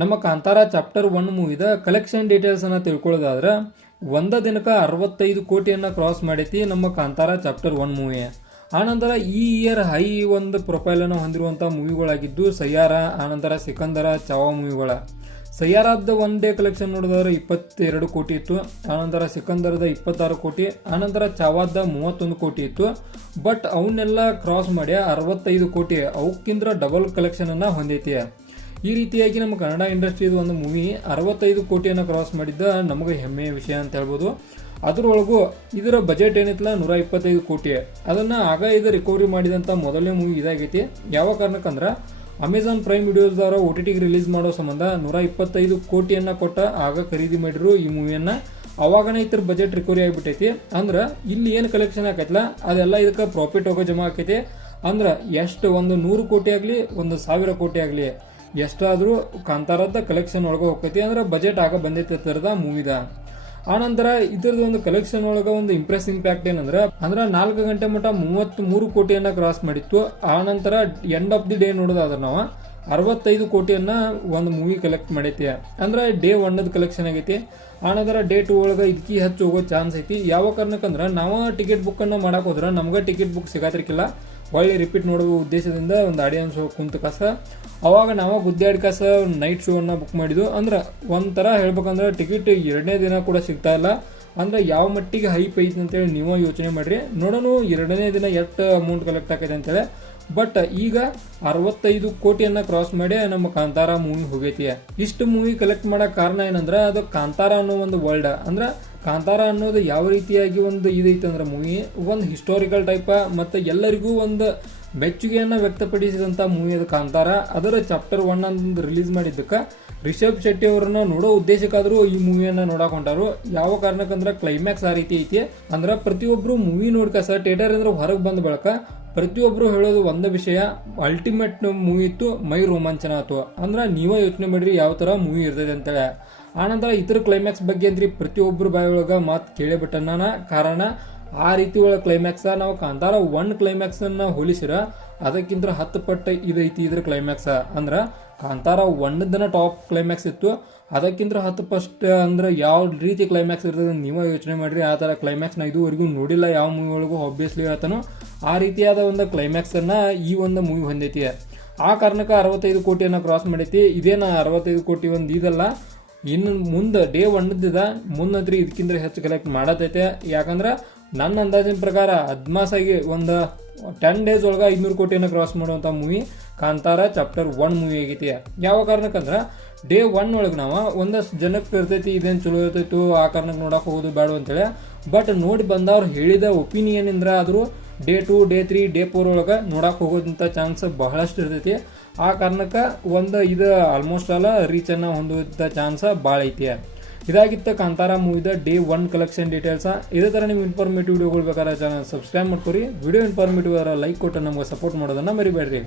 ನಮ್ಮ Kantara chapter one ಮೂವಿದ collection details ಅನ್ನ ತಿಳ್ಕೊಳ್ಳೋದಾದ್ರೆ, ಒಂದ ದಿನಕ್ಕೆ ಅರವತ್ತೈದು ಕೋಟಿಯನ್ನ ಕ್ರಾಸ್ ಮಾಡೈತಿ ನಮ್ಮ ಕಾಂತಾರ ಚಾಪ್ಟರ್ ಒನ್ ಮೂವಿ ಆನಂತರ ಈ ಇಯರ್ ಹೈ ಒಂದು ಪ್ರೊಫೈಲ್ ಅನ್ನು ಹೊಂದಿರುವಂತಹ ಮೂವಿಗಳಾಗಿದ್ದು ಸಯ್ಯಾರ, ಆನಂತರ ಸಿಕಂದರ, ಚಾವಾ ಮೂವಿಗಳ ಸಯ್ಯಾರದ ಡೇ ಕಲೆಕ್ಷನ್ ನೋಡಿದ್ರೆ ಇಪ್ಪತ್ತೆರಡು ಕೋಟಿ ಇತ್ತು, ಆನಂತರ ಸಿಕಂದರದ ಇಪ್ಪತ್ತಾರು ಕೋಟಿ, ಆನಂತರ ಚಾವಾದ ಮೂವತ್ತೊಂದು ಕೋಟಿ ಇತ್ತು. ಬಟ್ ಅವನ್ನೆಲ್ಲ ಕ್ರಾಸ್ ಮಾಡಿ ಅರವತ್ತೈದು ಕೋಟಿ, ಅವಕ್ಕಿಂತ ಡಬಲ್ ಕಲೆಕ್ಷನ್ ಅನ್ನ ಹೊಂದೈತಿ. ಈ ರೀತಿಯಾಗಿ ನಮ್ಮ ಕನ್ನಡ ಇಂಡಸ್ಟ್ರಿದು ಒಂದು ಮೂವಿ ಅರವತ್ತೈದು ಕೋಟಿಯನ್ನು ಕ್ರಾಸ್ ಮಾಡಿದ್ದ ನಮಗೆ ಹೆಮ್ಮೆಯ ವಿಷಯ ಅಂತ ಹೇಳ್ಬೋದು. ಅದರೊಳಗೂ ಇದರ ಬಜೆಟ್ ಏನಿತ್ತಲ್ಲ, ನೂರ ಇಪ್ಪತ್ತೈದು ಕೋಟಿ. ಅದನ್ನು ಆಗ ಇದು ರಿಕವರಿ ಮಾಡಿದಂಥ ಮೊದಲನೇ ಮೂವಿ ಇದಾಗೈತಿ. ಯಾವ ಕಾರಣಕ್ಕಂದ್ರೆ ಅಮೆಝಾನ್ ಪ್ರೈಮ್ ವಿಡಿಯೋಸ್ದವರ ಒ ಟಿ ಟಿಗೆ ರಿಲೀಸ್ ಮಾಡೋ ಸಂಬಂಧ ನೂರ ಇಪ್ಪತ್ತೈದು ಕೋಟಿಯನ್ನು ಕೊಟ್ಟ ಆಗ ಖರೀದಿ ಮಾಡಿರು ಈ ಮೂವಿಯನ್ನು ಅವಾಗನೇ ಇದ್ರ ಬಜೆಟ್ ರಿಕವರಿ ಆಗಿಬಿಟ್ಟೈತಿ. ಅಂದ್ರೆ, ಇಲ್ಲಿ ಏನು ಕಲೆಕ್ಷನ್ ಆಕೈತಲ್ಲ ಅದೆಲ್ಲ ಇದಕ್ಕೆ ಪ್ರಾಫಿಟ್ ಹೋಗೋ ಜಮಾ ಆಕೈತಿ. ಅಂದ್ರೆ, ಎಷ್ಟು? ಒಂದು ನೂರು ಕೋಟಿ ಆಗಲಿ, ಒಂದು ಸಾವಿರ ಕೋಟಿ ಆಗಲಿ. ಎಷ್ಟಾದರೂ ಕಾಂತಾರದ ಕಲೆಕ್ಷನ್ ಒಳಗೆ ಹೋಗ್ತೈತಿ ಅಂದ್ರೆ ಬಜೆಟ್ ಆಗ ಬಂದೈತಿ ಥರದ ಮೂವಿದ ಆನಂತರ ಇದ್ರದ್ದು ಒಂದು ಕಲೆಕ್ಷನ್ ಒಳಗೆ ಒಂದು ಇಂಪ್ರೆಸ್ ಇಂಪ್ಯಾಕ್ಟ್ ಏನಂದ್ರೆ, ಅಂದ್ರೆ ನಾಲ್ಕು ಗಂಟೆ ಮಟ್ಟ ಮೂವತ್ತ್ ಮೂರು ಕೋಟಿಯನ್ನ ಕ್ರಾಸ್ ಮಾಡಿತ್ತು. ಆನಂತರ ಎಂಡ್ ಆಫ್ ದಿ ಡೇ ನೋಡೋದಾದ್ರೆ ನಾವು ಅರವತ್ತೈದು ಕೋಟಿಯನ್ನು ಒಂದು ಮೂವಿ ಕಲೆಕ್ಟ್ ಮಾಡೈತಿ. ಅಂದ್ರೆ ಡೇ ಒನ್ನದ ಕಲೆಕ್ಷನ್ ಆಗೈತಿ. ಆನಂತರ ಡೇ ಟು ಒಳಗೆ ಇದಕ್ಕಿ ಹೆಚ್ಚು ಹೋಗೋ ಚಾನ್ಸ್ ಐತಿ. ಯಾವ ಕಾರಣಕ್ಕಂದ್ರೆ ನಾವು ಟಿಕೆಟ್ ಬುಕ್ಕನ್ನು ಮಾಡಕ್ ಹೋದ್ರೆ ನಮ್ಗೆ ಟಿಕೆಟ್ ಬುಕ್ ಸಿಗತ್ತಿರ್ಕಿಲ್ಲ ಒಳ್ಳೆ ರಿಪೀಟ್ ನೋಡುವ ಉದ್ದೇಶದಿಂದ ಒಂದು ಆಡಿಯನ್ಸ್ ಕುಂತ ಕಾಸ ಅವಾಗ ನಾವು ಗುದ್ದಾಡಿ ಕಾಸ ನೈಟ್ ಶೋ ಅನ್ನ ಬುಕ್ ಮಾಡಿದ್ದು ಅಂದ್ರೆ ಒಂಥರ ಹೇಳ್ಬೇಕಂದ್ರೆ ಟಿಕೆಟ್ ಎರಡನೇ ದಿನ ಕೂಡ ಸಿಗ್ತಾ ಇಲ್ಲ. ಅಂದ್ರೆ ಯಾವ ಮಟ್ಟಿಗೆ ಹೈಪ್ ಐತಿ ಅಂತೇಳಿ ನೀವು ಯೋಚನೆ ಮಾಡ್ರಿ. ನೋಡೋಣ ಎರಡನೇ ದಿನ ಎಷ್ಟು ಅಮೌಂಟ್ ಕಲೆಕ್ಟ್ ಆಕೈತೆ ಅಂತೇಳಿ. ಬಟ್ ಈಗ ಅರವತ್ತೈದು ಕೋಟಿಯನ್ನ ಕ್ರಾಸ್ ಮಾಡಿ ನಮ್ಮ ಕಾಂತಾರ ಮೂವಿ ಹೋಗೈತಿ. ಇಷ್ಟು ಮೂವಿ ಕಲೆಕ್ಟ್ ಮಾಡೋ ಕಾರಣ ಏನಂದ್ರೆ ಅದು ಕಾಂತಾರ ಅನ್ನೋ ಒಂದು ವರ್ಲ್ಡ್ ಅಂದ್ರೆ ಕಾಂತಾರ ಅನ್ನೋದು ಯಾವ ರೀತಿಯಾಗಿ ಒಂದು ಇದೈತೆ ಅಂದ್ರೆ ಮೂವಿ ಒಂದು ಹಿಸ್ಟೋರಿಕಲ್ ಟೈಪ್ ಮತ್ತೆ ಎಲ್ಲರಿಗೂ ಒಂದು ಮೆಚ್ಚುಗೆಯನ್ನ ವ್ಯಕ್ತಪಡಿಸಿದಂತ ಮೂವಿ ಅದು ಕಾಂತಾರ. ಅದರ ಚಾಪ್ಟರ್ ಒನ್ ಅಂತ ರಿಲೀಸ್ ಮಾಡಿದ್ದಕ್ಕೆ ರಿಷಬ್ ಶೆಟ್ಟಿ ಅವರನ್ನ ನೋಡೋ ಉದ್ದೇಶಕ್ಕಾದರೂ ಈ ಮೂವಿಯನ್ನ ನೋಡಕ್ ಹೊಂಟಾರು ಯಾವ ಕಾರಣಕ್ಕಂದ್ರೆ ಕ್ಲೈಮ್ಯಾಕ್ಸ್ ಆ ರೀತಿ ಐತಿ ಅಂದ್ರೆ ಪ್ರತಿಯೊಬ್ರು ಮೂವಿ ನೋಡ್ಕ ಸರ್ ಥಿಯೇಟರ್ ಅಂದ್ರೆ ಹೊರಗೆ ಬಂದ ಬಳಕ ಪ್ರತಿಯೊಬ್ರು ಹೇಳೋದು ಒಂದು ವಿಷಯ ಅಲ್ಟಿಮೇಟ್ ಮೂವಿ ಇತ್ತು, ಮೈ ರೋಮಾಂಚನ ಆಯ್ತು ಅಂದ್ರೆ ನೀವೇ ಯೋಚನೆ ಮಾಡಿರಿ ಯಾವ ತರ ಮೂವಿ ಇರ್ತದೆ ಅಂತೇಳಿ. ಆನಂತರ ಇತರ ಕ್ಲೈಮ್ಯಾಕ್ಸ್ ಬಗ್ಗೆ ಅಂದ್ರಿ ಪ್ರತಿಯೊಬ್ಬರು ಬಾಯೊಳಗ ಮಾತು ಕೇಳೇ ಕಾರಣ ಆ ರೀತಿ ಒಳಗೆ ಕ್ಲೈಮ್ಯಾಕ್ಸ್ ನಾವು ಕಾಂತಾರ ಒನ್ ಕ್ಲೈಮ್ಯಾಕ್ಸ್ ಅನ್ನ ಹೋಲಿಸಿರ, ಅದಕ್ಕಿಂತ ಹತ್ತು ಪಟ್ಟ ಇದೈತಿ ಇದ್ರ ಕ್ಲೈಮ್ಯಾಕ್ಸ್ ಅಂದ್ರ ಕಾಂತಾರ ಒನ್ನದನ ಟಾಪ್ ಕ್ಲೈಮ್ಯಾಕ್ಸ್ ಇತ್ತು, ಅದಕ್ಕಿಂತ ಹತ್ತು ಫಸ್ಟ್ ಅಂದ್ರೆ ಯಾವ ರೀತಿ ಕ್ಲೈಮ್ಯಾಕ್ಸ್ ಇರ್ತದೆ ನೀವೇ ಯೋಚನೆ ಮಾಡ್ರಿ, ಆ ತರ ಕ್ಲೈಮ್ಯಾಕ್ಸ್ ನಾ ಇದುವರೆಗೂ ನೋಡಿಲ್ಲ, ಯಾವ ಮೂವಿ ಒಳಗೂ ಆಬ್ವಿಯಸ್ಲಿ ಹೇಳ್ತಾನು. ಆ ರೀತಿಯಾದ ಒಂದು ಕ್ಲೈಮ್ಯಾಕ್ಸ್ ಅನ್ನ ಈ ಒಂದು ಮೂವಿ ಹೊಂದೈತಿ. ಆ ಕಾರಣಕ್ಕೆ ಅರವತ್ತೈದು ಕೋಟಿಯನ್ನು ಕ್ರಾಸ್ ಮಾಡೈತಿ. ಇದೇನ ಅರವತ್ತೈದು ಕೋಟಿ ಒಂದು ಇದಲ್ಲ. ಇನ್ನು ಮುಂದೆ ಡೇ ಒನ್ನದ ಮುಂದಂತ್ರಿ ಇದಕ್ಕಿಂತ ಹೆಚ್ಚು ಕಲೆಕ್ಟ್ ಮಾಡತೈತೆ. ಯಾಕಂದ್ರೆ ನನ್ನ ಅಂದಾಜಿನ ಪ್ರಕಾರ ಅದ್ಮಾಸಾಗಿ ಒಂದು ಟೆನ್ ಡೇಸ್ ಒಳಗೆ ಐದ್ನೂರು ಕೋಟಿಯನ್ನು ಕ್ರಾಸ್ ಮಾಡುವಂಥ movie Kantara chapter one movie ಆಗೈತಿ. ಯಾವ ಕಾರಣಕ್ಕಂದ್ರೆ ಡೇ ಒನ್ ಒಳಗೆ ನಾವು ಒಂದಷ್ಟು ಜನಕ್ಕೆ ಇರ್ತೈತಿ, ಇದೇನು ಚಲೋ ಇರ್ತೈತು ಆ ಕಾರಣಕ್ಕೆ ನೋಡಕ್ ಹೋಗೋದು ಬೇಡ ಅಂತೇಳಿ. ಬಟ್ ನೋಡಿ ಬಂದವ್ರು ಹೇಳಿದ ಒಪಿನಿಯನ್ ಇಂದ್ರ ಆದರೂ day two day three day four ಒಳಗೆ ನೋಡಕ್ ಹೋಗೋದಂಥ ಚಾನ್ಸ್ ಬಹಳಷ್ಟು ಇರ್ತೈತಿ. ಆ ಕಾರಣಕ್ಕೆ ಒಂದು ಇದು ಆಲ್ಮೋಸ್ಟ್ ಆಲ್ ರೀಚ್ ಅನ್ನ ಹೊಂದುವಂಥ ಚಾನ್ಸ್ ಭಾಳ ಐತಿ. ಇದಾಗಿತ್ತು ಕಾಂತಾರ ಮೂವಿದ ಡೇ ಒನ್ ಕಲೆಕ್ಷನ್ ಡೀಟೇಲ್ಸ್ ಇದೇ ಥರ ನೀವು ಇನ್ಫಾರ್ಮೇಟಿವ್ ವಿಡಿಯೋಗಳು ಬೇಕಾದ್ರೆ ಚಾನಲ್ ಸಬ್ಸ್ಕ್ರೈಬ್ ಮಾಡ್ಕೊರಿ. ವಿಡಿಯೋ ಇನ್ಫಾರ್ಮೇಟಿವ್ ಲೈಕ್ ಕೊಟ್ಟು ನಮ್ಗೆ ಸಪೋರ್ಟ್ ಮಾಡೋದನ್ನ ಮರಿಬೇಡ್ರಿ.